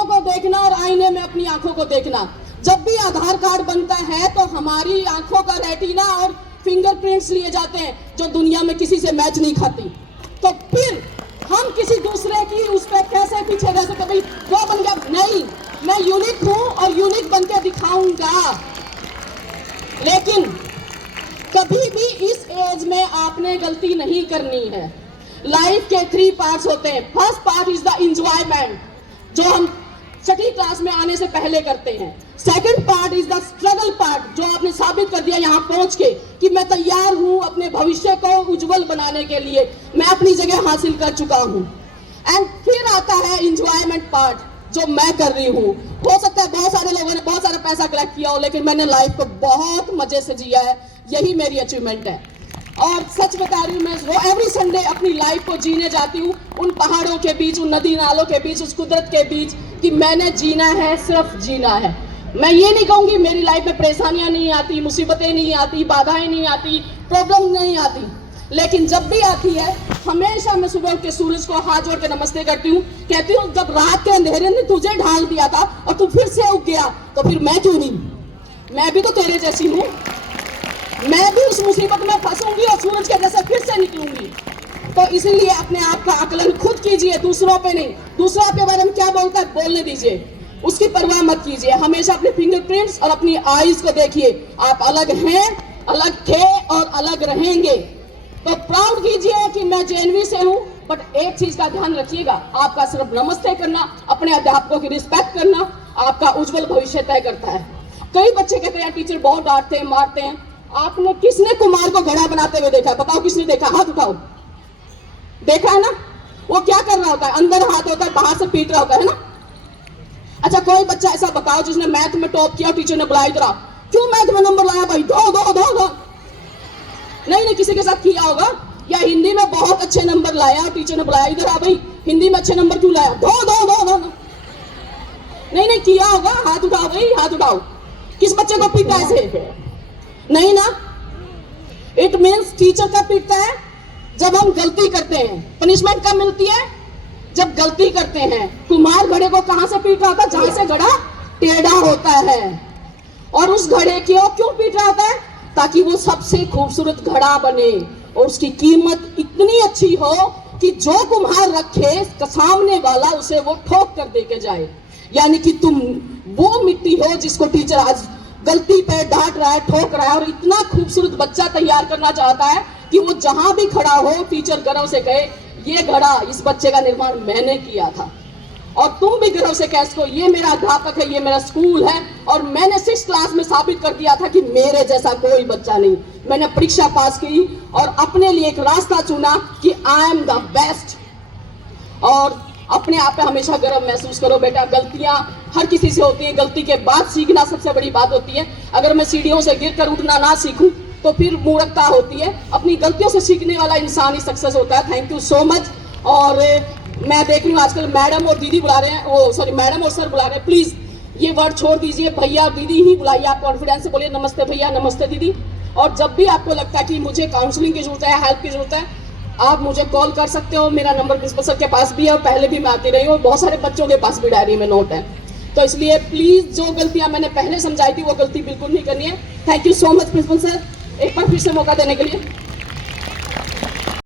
Video को देखना और आईने में अपनी आंखों को देखना। जब भी आधार कार्ड बनता है तो हमारी आंखों का रेटिना और फिंगरप्रिंट्स लिए जाते हैं जो दुनिया में किसी से मैच नहीं खाती। तो फिर हम किसी दूसरे की उस पर कैसे पीछे रह सकते? भाई वो बन गया, नहीं, मैं यूनिक हूं और यूनिक बन के दिखाऊंगा। लेकिन कभी भी इस एज में आपने गलती नहीं करनी है। लाइफ के 3 पार्ट्स होते हैं। First part is the enjoyment, जो हम छठी क्लास में आने से पहले करते हैं। Second part is the struggle part, जो आपने साबित कर दिया यहाँ पहुंच के कि मैं तैयार हूं अपने भविष्य को उज्जवल बनाने के लिए, मैं अपनी जगह हासिल कर चुका हूं। एंड फिर आता है एंजॉयमेंट पार्ट, जो मैं कर रही हूँ। हो सकता है बहुत सारे लोगों ने बहुत सारा पैसा कलेक्ट किया हो, लेकिन मैंने लाइफ को बहुत मजे से जिया है, यही मेरी अचीवमेंट है। और सच बता रही हूँ, मैं वो एवरी संडे अपनी लाइफ को जीने जाती हूँ, उन पहाड़ों के बीच, उन नदी नालों के बीच, उस कुदरत के बीच, कि मैंने जीना है, सिर्फ जीना है। मैं ये नहीं कहूँगी मेरी लाइफ में परेशानियां नहीं आती, मुसीबतें नहीं आती, बाधाएं नहीं आती, प्रॉब्लम नहीं आती, लेकिन जब भी आती है हमेशा मैं सुबह उठ के सूरज को हाथ जोड़ के नमस्ते करती हूँ, कहती हूँ जब रात के अंधेरे ने तुझे ढाल दिया था और तू फिर से उग गया, तो फिर मैं क्यों नहीं? मैं भी तो तेरे जैसी हूँ, मैं भी उस मुसीबत में फंसूंगी और सूरज के जैसे फिर से निकलूंगी। तो इसीलिए अपने आप का आकलन खुद कीजिए, दूसरों पे नहीं। दूसरा आपके बारे में क्या बोलता है बोलने दीजिए, उसकी परवाह मत कीजिए। हमेशा अपने फिंगरप्रिंट्स और अपनी आईज को देखिए, आप अलग हैं, अलग थे और अलग रहेंगे। तो प्राउड कीजिए कि मैं जेएनवी से हूं, बट एक चीज का ध्यान रखिएगा, आपका सिर्फ नमस्ते करना, अपने अध्यापकों की रिस्पेक्ट करना आपका उज्जवल भविष्य तय करता है। कई बच्चे कहते हैं टीचर बहुत डांटते हैं, मारते हैं। आपने किसने कुमार को घड़ा बनाते हुए देखा? बताओ किसने देखा? हाथ उठाओ। देखा है ना? वो क्या कर रहा होता है? अंदर हाथ होता है, बाहर से पीट रहा होता है ना। अच्छा, कोई बच्चा ऐसा बताओ जिसने मैथ में टॉप किया, टीचर ने बुलाया इधर, क्यों मैथ में नंबर लाया भाई? दो दो दो दो। नहीं, किसी के साथ किया होगा। या हिंदी में बहुत अच्छे नंबर लाया, टीचर ने बुलाया इधर आ भाई, हिंदी में अच्छे नंबर क्यों लाया? दो दो दो दो। नहीं किया होगा। हाथ उठाओ भाई, हाथ उठाओ। किस बच्चे को पीटा ऐसे? नहीं ना। इट मीन्स टीचर कब पीटता है? जब हम गलती करते हैं। पनिशमेंट कब मिलती है? जब गलती करते हैं। कुम्हार घड़े को कहां से पीट रहा था? जहां से घड़ा टेढ़ा होता है। और उस घड़े को क्यों पीट रहा होता है? ताकि वो सबसे खूबसूरत घड़ा बने और उसकी कीमत इतनी अच्छी हो कि जो कुम्हार रखे, सामने वाला उसे वो ठोक कर दे के जाए। यानी कि तुम वो मिट्टी हो जिसको टीचर आज गलती पे डांट रहा है, ठोक रहा है, और इतना खूबसूरत बच्चा तैयार करना चाहता है कि वो जहां भी खड़ा हो टीचर गर्व से कहे ये घड़ा, इस बच्चे का निर्माण मैंने किया था। और तुम भी गर्व से कह सको ये मेरा अध्यापक है, ये मेरा स्कूल है, और मैंने 6th क्लास में साबित कर दिया था कि मेरे जैसा कोई बच्चा नहीं। मैंने परीक्षा पास की और अपने लिए एक रास्ता चुना कि आई एम द बेस्ट। और अपने आप पे हमेशा गर्व महसूस करो बेटा। गलतियां हर किसी से होती है, गलती के बाद सीखना सबसे बड़ी बात होती है। अगर मैं सीढ़ियों से गिरकर उठना ना सीखूं तो फिर मूर्खता होती है। अपनी गलतियों से सीखने वाला इंसान ही सक्सेस होता है। Thank you so much. और मैं देख रही हूँ आजकल मैडम और दीदी बुला रहे हैं, वो सॉरी मैडम और सर बुला रहे हैं। प्लीज ये वर्ड छोड़ दीजिए, भैया दीदी ही बुलाइए। आप कॉन्फिडेंस से बोलिए नमस्ते भैया, नमस्ते दीदी। और जब भी आपको लगता है कि मुझे काउंसलिंग की जरूरत है, हेल्प की जरूरत है, आप मुझे कॉल कर सकते हो। मेरा नंबर प्रिंसिपल सर के पास भी है और पहले भी मैं आती रही हूँ, बहुत सारे बच्चों के पास भी डायरी में नोट है। तो इसलिए प्लीज जो गलतियां मैंने पहले समझाई थी वो गलती बिल्कुल नहीं करनी है। Thank you so much principal sir, एक बार फिर से मौका देने के लिए।